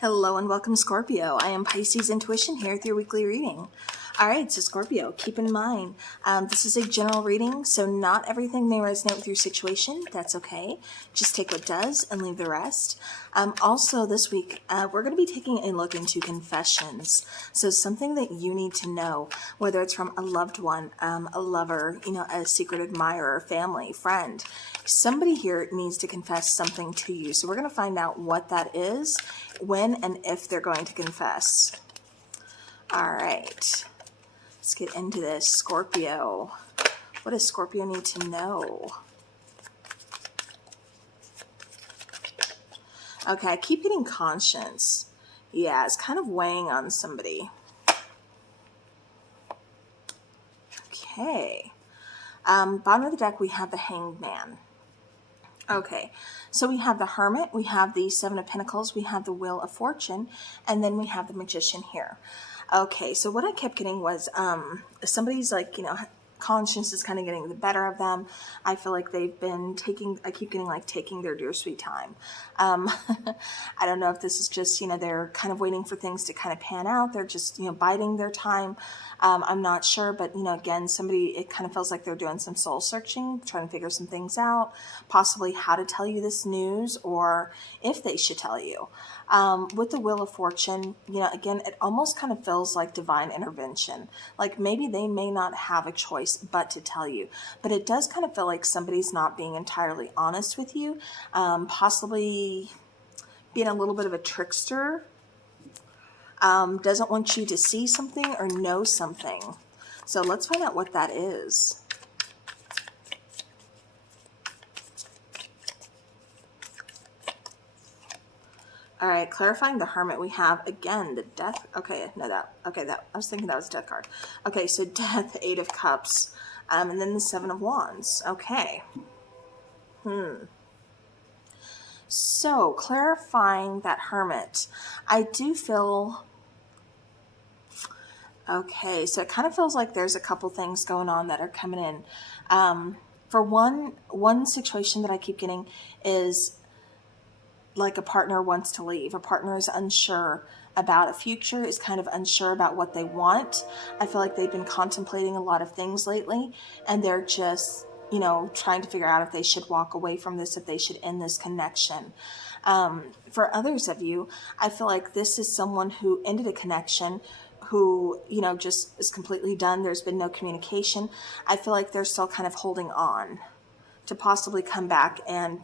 Hello and welcome, Scorpio. I am Pisces Intuition here with your weekly reading. All right, so Scorpio, keep in mind, this is a general reading, so not everything may resonate with your situation. That's okay. Just take what does and leave the rest. Also, this week, we're going to be taking a look into confessions. So something that you need to know, whether it's from a loved one, a lover, a secret admirer, family, friend. Somebody here needs to confess something to you. So we're going to find out what that is, when and if they're going to confess. All right. Let's get into this. Scorpio. What does Scorpio need to know? Okay, I keep getting conscience. Yeah, it's kind of weighing on somebody. Okay. Bottom of the deck, we have the Hanged Man. Okay, so we have the Hermit, we have the Seven of Pentacles, we have the Wheel of Fortune, and then we have the Magician here. Okay, so what I kept getting was somebody's like, conscience is kind of getting the better of them. I feel like they've been I keep getting like taking their dear sweet time. I don't know if this is just, they're kind of waiting for things to kind of pan out. They're just, biding their time. I'm not sure, but, again, it kind of feels like they're doing some soul searching, trying to figure some things out, possibly how to tell you this news or if they should tell you. With the Wheel of Fortune, again, it almost kind of feels like divine intervention. Like maybe they may not have a choice but to tell you, but it does kind of feel like somebody's not being entirely honest with you, possibly being a little bit of a trickster, doesn't want you to see something or know something. So let's find out what that is. All right, clarifying the Hermit, we have, again, the Death. Okay, no, I was thinking that was Death card. Okay, so Death, Eight of Cups, and then the Seven of Wands. Okay. So, clarifying that Hermit, I do feel, okay, so it kind of feels like there's a couple things going on that are coming in. For one situation that I keep getting is like a partner wants to leave. A partner is unsure about a future, is kind of unsure about what they want. I feel like they've been contemplating a lot of things lately, and they're just, trying to figure out if they should walk away from this, if they should end this connection. For others of you, I feel like this is someone who ended a connection, who, just is completely done. There's been no communication. I feel like they're still kind of holding on to possibly come back and,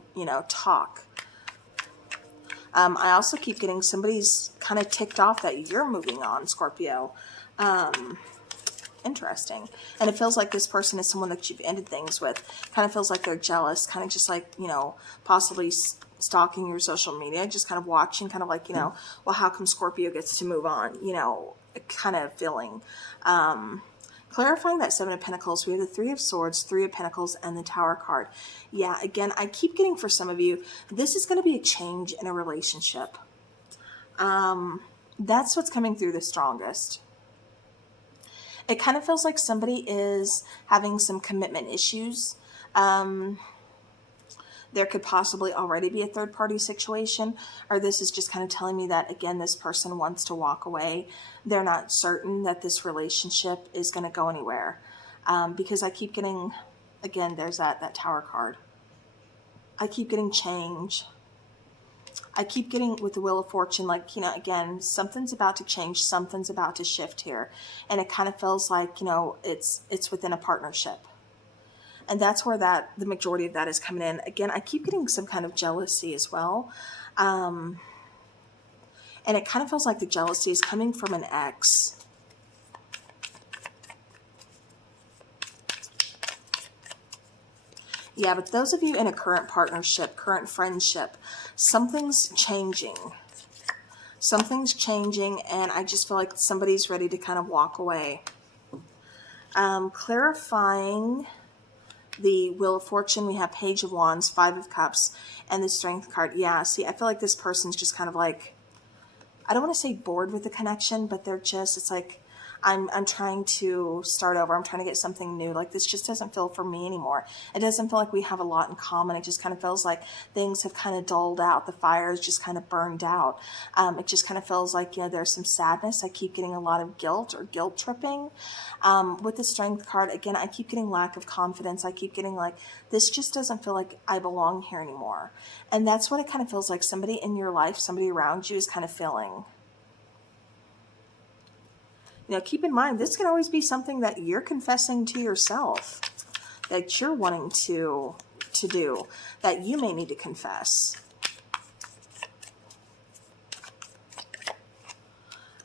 talk. I also keep getting somebody's kind of ticked off that you're moving on, Scorpio. Interesting. And it feels like this person is someone that you've ended things with. Kind of feels like they're jealous, kind of just like, possibly stalking your social media, just kind of watching, kind of like, well, how come Scorpio gets to move on, kind of feeling. Clarifying that Seven of Pentacles, we have the Three of Swords, Three of Pentacles, and the Tower card. Yeah, again, I keep getting for some of you, this is going to be a change in a relationship. That's what's coming through the strongest. It kind of feels like somebody is having some commitment issues. There could possibly already be a third-party situation, or this is just kind of telling me that, again, this person wants to walk away. They're not certain that this relationship is going to go anywhere. Because I keep getting, again, there's that Tower card. I keep getting change. I keep getting with the Wheel of Fortune, like, again, something's about to change, something's about to shift here. And it kind of feels like, it's within a partnership. And that's where the majority of that is coming in. Again, I keep getting some kind of jealousy as well. And it kind of feels like the jealousy is coming from an ex. Yeah, but those of you in a current partnership, current friendship, something's changing. Something's changing, and I just feel like somebody's ready to kind of walk away. Clarifying the Wheel of Fortune, we have Page of Wands, Five of Cups, and the Strength card. Yeah, see, I feel like this person's just kind of like, I don't want to say bored with the connection, but they're just, it's like, I'm trying to start over. I'm trying to get something new. Like, this just doesn't feel for me anymore. It doesn't feel like we have a lot in common. It just kind of feels like things have kind of dulled out. The fire is just kind of burned out. It just kind of feels like, there's some sadness. I keep getting a lot of guilt or guilt tripping. With the Strength card, again, I keep getting lack of confidence. I keep getting like, this just doesn't feel like I belong here anymore. And that's what it kind of feels like somebody in your life, somebody around you is kind of feeling. Keep in mind, this can always be something that you're confessing to yourself, that you're wanting to do, that you may need to confess.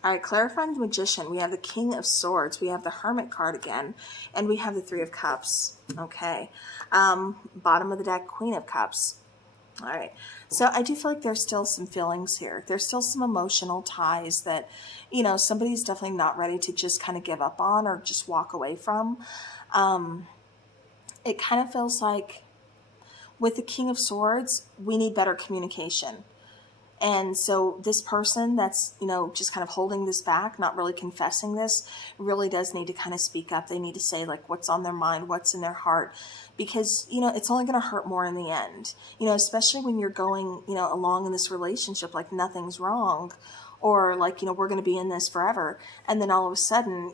All right, clarifying Magician. We have the King of Swords. We have the Hermit card again, and we have the Three of Cups. Okay. Bottom of the deck, Queen of Cups. All right. So I do feel like there's still some feelings here. There's still some emotional ties that, somebody's definitely not ready to just kind of give up on or just walk away from. It kind of feels like with the King of Swords, we need better communication. And so this person that's, just kind of holding this back, not really confessing this, really does need to kind of speak up. They need to say like what's on their mind, what's in their heart, because, it's only going to hurt more in the end, especially when you're going, along in this relationship, like nothing's wrong, or like, we're going to be in this forever. And then all of a sudden,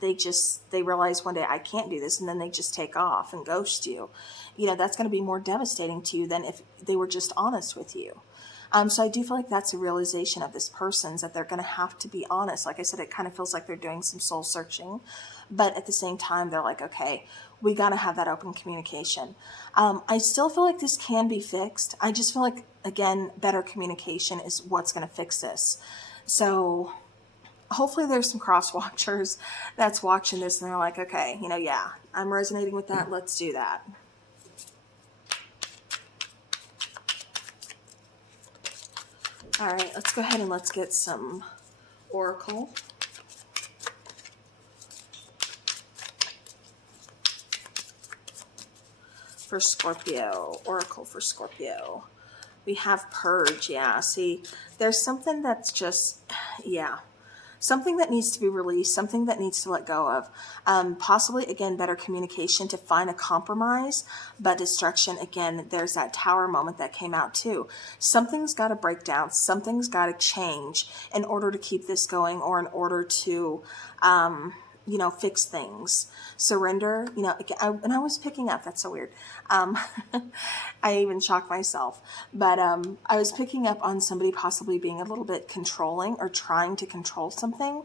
they realize one day I can't do this. And then they just take off and ghost you. That's going to be more devastating to you than if they were just honest with you. So I do feel like that's a realization of this person's, that they're going to have to be honest. Like I said, it kind of feels like they're doing some soul searching, but at the same time, they're like, okay, we got to have that open communication. I still feel like this can be fixed. I just feel like, again, better communication is what's going to fix this. So hopefully there's some cross watchers that's watching this and they're like, okay, yeah, I'm resonating with that. Let's do that. All right, let's go ahead and let's get some oracle. For Scorpio, oracle for Scorpio. We have purge, yeah. See, there's something that's just, yeah. Something that needs to be released, something that needs to let go of. Possibly, again, better communication to find a compromise, but destruction, again, there's that tower moment that came out too. Something's got to break down, something's got to change in order to keep this going, or in order to, fix things. Surrender, and I was picking up, that's so weird. I even shocked myself, but I was picking up on somebody possibly being a little bit controlling or trying to control something.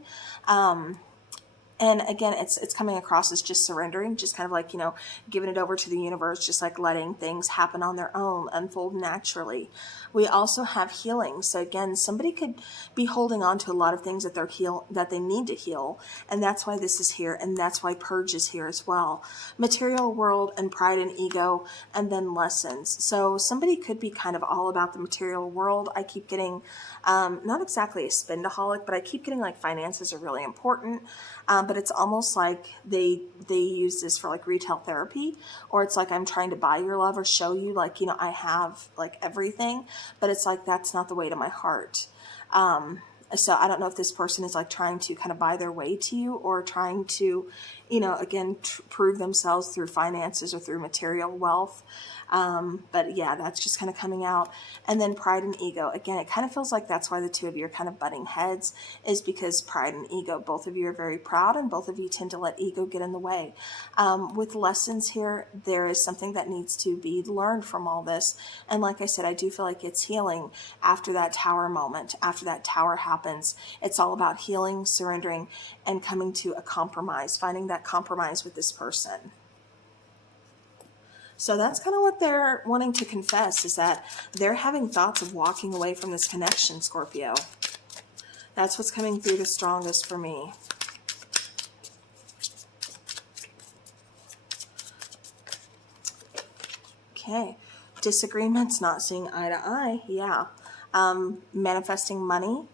And again, it's coming across as just surrendering, just kind of like, giving it over to the universe, just like letting things happen on their own, unfold naturally. We also have healing. So again, somebody could be holding on to a lot of things that they need to heal. And that's why this is here. And that's why purge is here as well. Material world and pride and ego, and then lessons. So somebody could be kind of all about the material world. I keep getting, not exactly a spendaholic, but I keep getting like finances are really important. But it's almost like they use this for like retail therapy, or it's like I'm trying to buy your love or show you like, I have like everything, but it's like, that's not the way to my heart. So I don't know if this person is like trying to kind of buy their way to you, or trying to, again, prove themselves through finances or through material wealth. But yeah, that's just kind of coming out. And then pride and ego. Again, it kind of feels like that's why the two of you are kind of butting heads, is because pride and ego, both of you are very proud, and both of you tend to let ego get in the way. With lessons here, there is something that needs to be learned from all this. And like I said, I do feel like it's healing after that tower moment, after that tower happens. It's all about healing, surrendering, and coming to a compromise, finding that compromise with this person. So that's kind of what they're wanting to confess, is that they're having thoughts of walking away from this connection, Scorpio. That's what's coming through the strongest for me. Okay. Disagreements, not seeing eye to eye. Yeah. Manifesting money,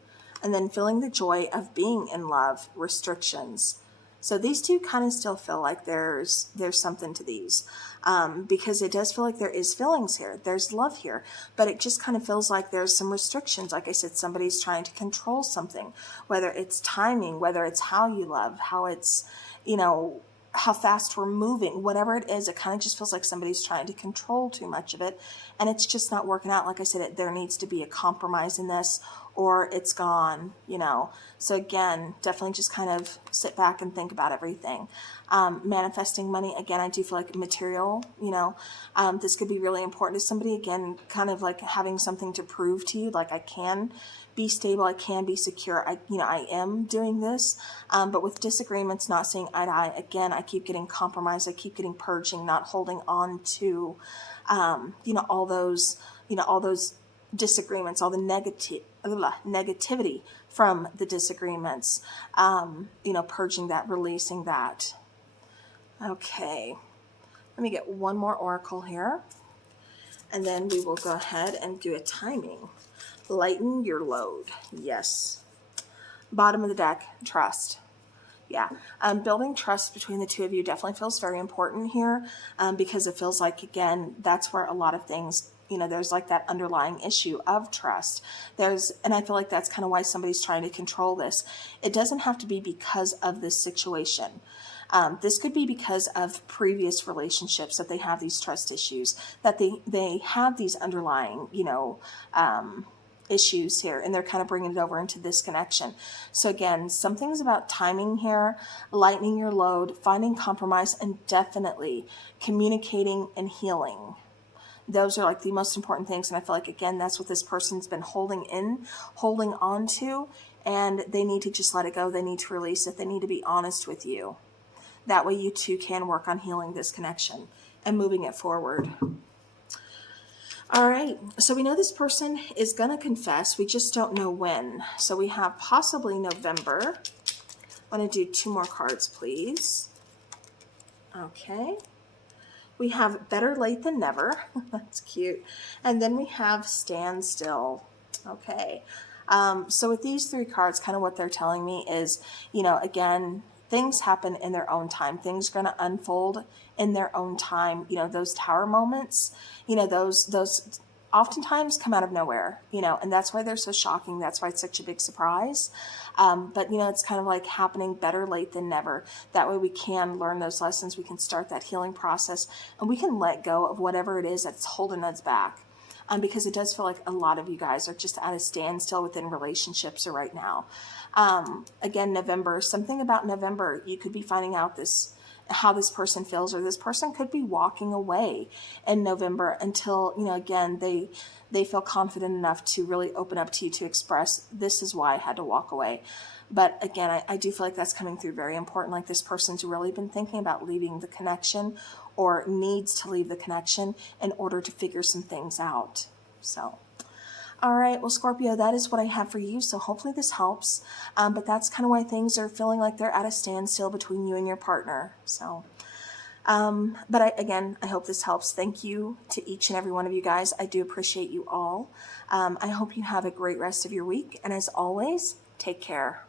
and then feeling the joy of being in love. Restrictions. So these two kind of still feel like there's something to these, because it does feel like there is feelings here. There's love here, but it just kind of feels like there's some restrictions. Like I said, somebody's trying to control something, whether it's timing, whether it's how you love, how it's, you know, how fast we're moving, whatever it is, it kind of just feels like somebody's trying to control too much of it, and it's just not working out. Like I said, there needs to be a compromise in this, or it's gone, you know. So again, definitely just kind of sit back and think about everything. Manifesting money, again, I do feel like material, you know, this could be really important to somebody. Again, kind of like having something to prove to you, like I can be stable, I can be secure, I am doing this. But with disagreements, not seeing eye to eye, again, I keep getting compromised, I keep getting purging, not holding on to, all those disagreements, all the negativity from the disagreements, purging that, releasing that. Okay, let me get one more oracle here, and then we will go ahead and do a timing. Lighten your load. Yes. Bottom of the deck, trust. Yeah, building trust between the two of you definitely feels very important here, because it feels like, again, that's where a lot of things, there's like that underlying issue of trust. And I feel like that's kind of why somebody's trying to control this. It doesn't have to be because of this situation. This could be because of previous relationships that they have these trust issues, that they have these underlying, issues here, and they're kind of bringing it over into this connection. So again, something's about timing here, lightening your load, finding compromise, and definitely communicating and healing. Those are like the most important things, and I feel like, again, that's what this person's been holding on to, and they need to just let it go. They need to release it. They need to be honest with you. That way you two can work on healing this connection and moving it forward. All right, so we know this person is going to confess. We just don't know when. So we have possibly November. I want to do 2 more cards, please. Okay. We have better late than never. That's cute. And then we have stand still. Okay. So with these 3 cards, kind of what they're telling me is, again, things happen in their own time. Things are going to unfold in their own time. Those tower moments, those oftentimes come out of nowhere, and that's why they're so shocking. That's why it's such a big surprise. But, it's kind of like happening better late than never. That way we can learn those lessons. We can start that healing process, and we can let go of whatever it is that's holding us back. Because it does feel like a lot of you guys are just at a standstill within relationships right now. Again, November, something about November, you could be finding out how this person feels, or this person could be walking away in November until, again, they feel confident enough to really open up to you, to express, this is why I had to walk away. But again, I do feel like that's coming through very important. Like this person's really been thinking about leaving the connection, or needs to leave the connection in order to figure some things out. So, all right, well, Scorpio, that is what I have for you. So hopefully this helps. But that's kind of why things are feeling like they're at a standstill between you and your partner. So, but I hope this helps. Thank you to each and every one of you guys. I do appreciate you all. I hope you have a great rest of your week. And as always, take care.